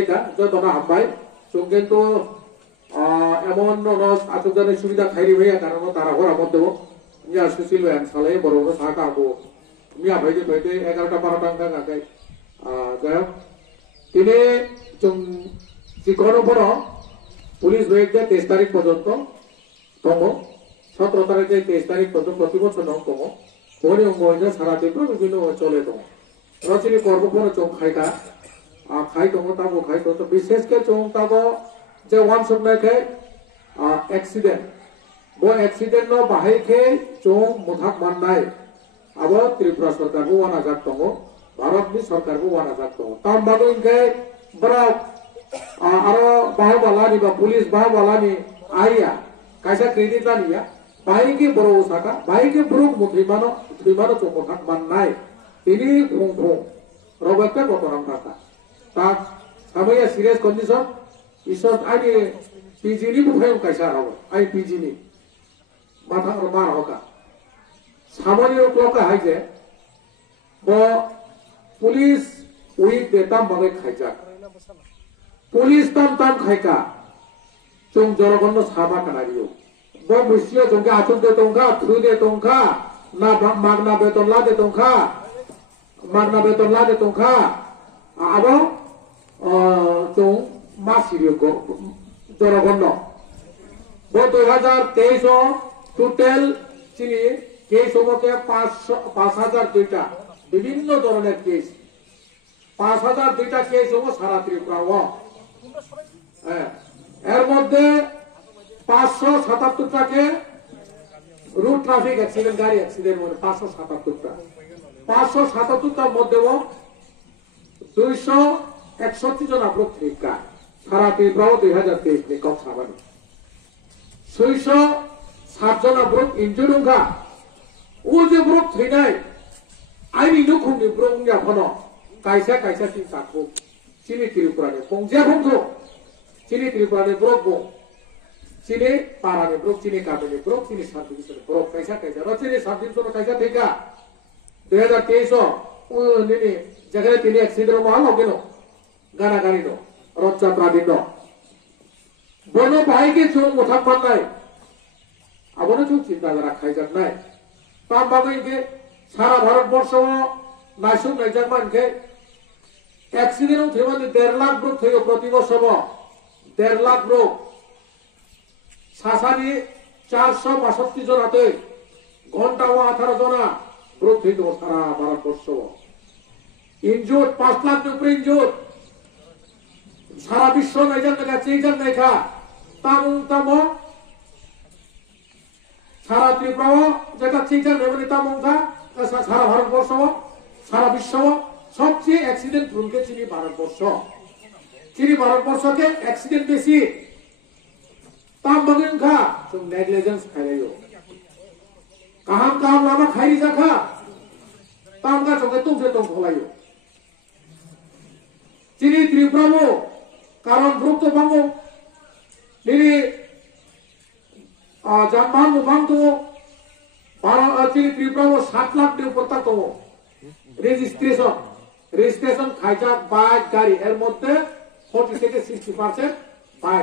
থেকে যত না হামবাই চোখ কিন্তু এমন আচরণের সুবিধা খাইরি হইয়া কারণ তারা ঘোরা মধ্যে মিয়া সুশীল ব্যান সালে বড় বড় সাকা আবো মিয়া ভাইতে ভাইতে 11টা 12টা অঙ্কা গাকাই যাই হোক তিনি চিকন বড় পুলিশ বিভাগে 23 তারিখ পর্যন্ত তম 17 তারিখে 23 তারিখ পর্যন্ত প্রতি বছর নং তম বড়ি অঙ্গ সারা দেশ বিভিন্ন অঞ্চলে তম রচনী কর্মপর চৌ খাইকা খাই দङ তাবो खाइ तो विशेष के चौ ताबो जे वान सबनाय के एक्सीडेंट वो एक्सीडेंट नो बाहाय के चौ मुथाक माननाय अब त्रिपुरा सरकार को वाना जात दङ भारत नि सरकार को वाना जात दङ ताम बागो इनके बरा आरो बाहाय वालानि बा पुलिस बाहाय वालानि आइया कायसा क्रेडिट लानिया बाहाय के बरो साका बाहाय के ब्रुक मुथ्रिमानो चौ मुथाक माननाय तिनि खुंखुं रबका गतराम थाका tak samanya serious condition isot ani PG ni bukan kaisa hawa ai PG ni matang romar hoka samanya kloka haije bo police with betam bagai khaija police tam khaika chung jorogondo sama kanariyo bo musio jongka achul de tongka thru de tongka na magna beton la de tongka abo chung masiriyo go jorogondo bo 2023 total chini case homoke 5002টা বিভিন্ন ধরনের case 5002টা case হবো সারা ত্রিপুরা এর মধ্যে 577টাকে root traffic accident গাড়ি accident মানে 577টা 577টার মধ্যে 261 জন আপ্রত্রিকা সারা ত্রিপুরা 2023 নে কম সাবানি 660 জন আপ্রত injury হঙ্গা ও যে ব্রক থইনাই আইনি নখুমনি ব্রংয়া ফনো কাইসা তিন তাকো চিনি ত্রিপুরানে পংজিয়া বন্ধু চিনি ত্রিপুরানে ব্রক বো চিনি পারানে ব্রক চিনি কাবেনে ব্রক চিনি সাবডিভিশনে ব্রক কাইসা রচিনি সাবডিভিশনে কাইসা থেকা 2023 ও নিনি জায়গায় তিনি অ্যাক্সিডেন্ট মহাল হবেন গানা গাড়ি নো রথযাত্রা দিন বন ভাইকে চৌ মোথাক পান্নাই আবনে চৌ চিন্তা যারা খাইজাক নাই তাম বাবাইকে সারা ভারতবর্ষ নাইসুক নাইজাক মানকে অ্যাক্সিডেন্ট থেমানি 1.5 লাখ ব্রোক থেকে প্রতি বছর 1.5 লাখ ব্রোক সাসানি 462 জনাতে ঘন্টা 18 জনা ব্রোক থেকে সারা ভারতবর্ষ ইনজুর 5 লাখ উপরে ইনজুর সারা বিশ্ব নাইজাক দেখা চেইজাক দেখা তাম সারা ত্রিপুরা যেটা চেইজাক নেবেন তামুকা সারা ভারতবর্ষ সারা বিশ্ব সবচেয়ে অ্যাক্সিডেন্ট প্রুনকে চিনি ভারতবর্ষকে অ্যাক্সিডেন্ট বেশি তাম বগেন খা तुम नेग्लिजेंस खाइयो কাহাম লামা খাইরি জাখা তাম কা চকে তুমসে তুম খলাইयो চিনি ত্রিপুরা কারণ ভুক্ত বাঙ্গ নিরি যানবাহন মুভাং তো চিনি ত্রিপুরা 7 লাখ টি উপর তক রেজিস্ট্রেশন খাইজাক বাইক গাড়ি এর মধ্যে 40 থেকে 60% বাইক